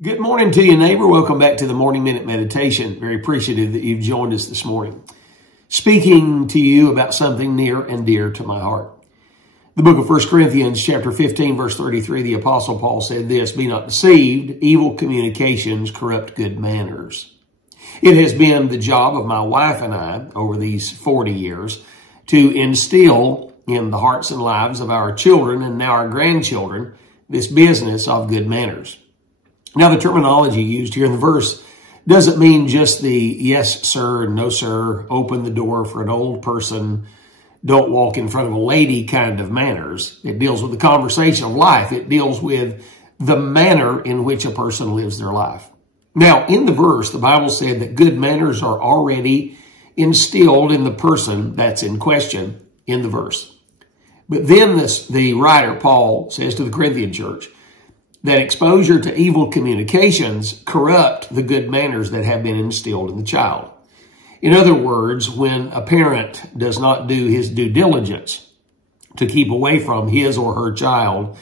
Good morning to you, neighbor. Welcome back to the Morning Minute Meditation. Very appreciative that you've joined us this morning. Speaking to you about something near and dear to my heart. The book of 1 Corinthians chapter 15, verse 33, the Apostle Paul said this, "Be not deceived, evil communications corrupt good manners." It has been the job of my wife and I over these 40 years to instill in the hearts and lives of our children and now our grandchildren this business of good manners. Now, the terminology used here in the verse doesn't mean just the yes, sir, no, sir, open the door for an old person, don't walk in front of a lady kind of manners. It deals with the conversation of life. It deals with the manner in which a person lives their life. Now, in the verse, the Bible said that good manners are already instilled in the person that's in question in the verse. But then the writer, Paul, says to the Corinthian church, that exposure to evil communications corrupt the good manners that have been instilled in the child. In other words, when a parent does not do his due diligence to keep away from his or her child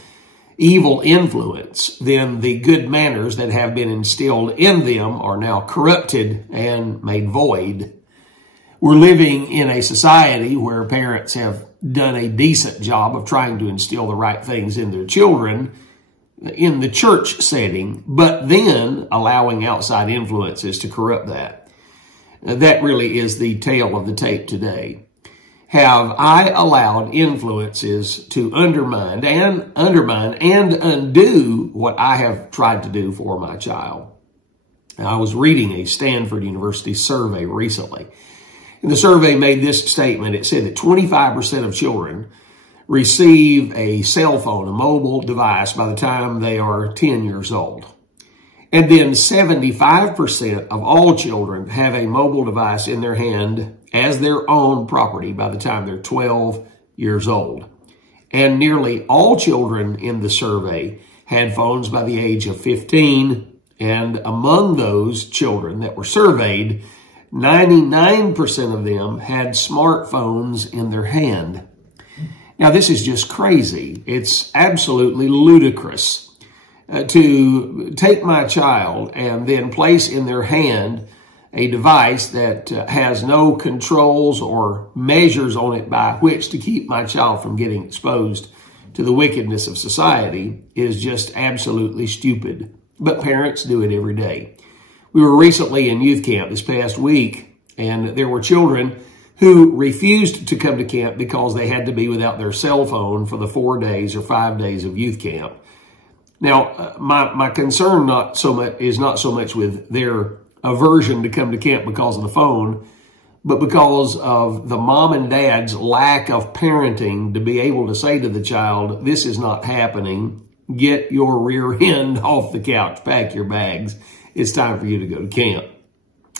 evil influence, then the good manners that have been instilled in them are now corrupted and made void. We're living in a society where parents have done a decent job of trying to instill the right things in their children in the church setting, but then allowing outside influences to corrupt that. That really is the tale of the tape today. Have I allowed influences to undermine and undo what I have tried to do for my child? Now, I was reading a Stanford University survey recently, and the survey made this statement. It said that 25% of children receive a cell phone, a mobile device, by the time they are 10 years old. And then 75% of all children have a mobile device in their hand as their own property by the time they're 12 years old. And nearly all children in the survey had phones by the age of 15. And among those children that were surveyed, 99% of them had smartphones in their hand. Now, this is just crazy. It's absolutely ludicrous to take my child and then place in their hand a device that has no controls or measures on it by which to keep my child from getting exposed to the wickedness of society is just absolutely stupid. But parents do it every day. We were recently in youth camp this past week, and there were children who refused to come to camp because they had to be without their cell phone for the 4 days or 5 days of youth camp. Now, my concern is not so much with their aversion to come to camp because of the phone, but because of the mom and dad's lack of parenting to be able to say to the child, this is not happening. Get your rear end off the couch. Pack your bags. It's time for you to go to camp.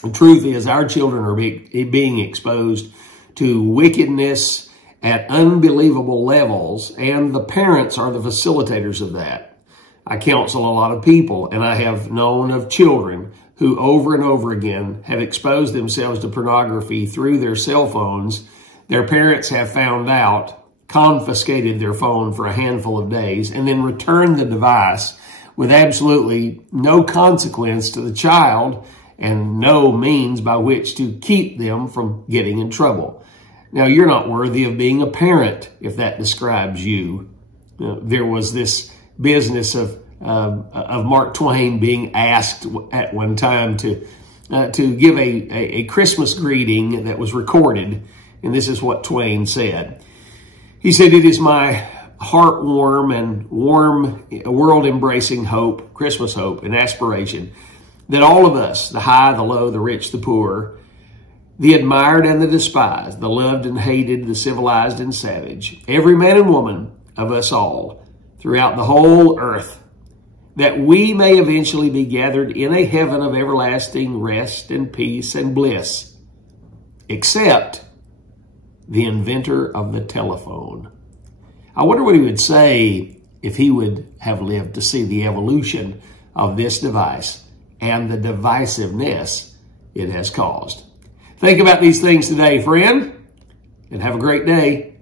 The truth is, our children are being exposed to wickedness at unbelievable levels, and the parents are the facilitators of that. I counsel a lot of people, and I have known of children who over and over again have exposed themselves to pornography through their cell phones. Their parents have found out, confiscated their phone for a handful of days, and then returned the device with absolutely no consequence to the child and no means by which to keep them from getting in trouble. Now, you're not worthy of being a parent if that describes you. There was this business of Mark Twain being asked at one time to give a Christmas greeting that was recorded, and this is what Twain said. He said, "It is my heartwarm and warm, world-embracing hope, Christmas hope and aspiration, that all of us, the high, the low, the rich, the poor, the admired and the despised, the loved and hated, the civilized and savage, every man and woman of us all throughout the whole earth, that we may eventually be gathered in a heaven of everlasting rest and peace and bliss, except the inventor of the telephone." I wonder what he would say if he would have lived to see the evolution of this device and the divisiveness it has caused. Think about these things today, friend, and have a great day.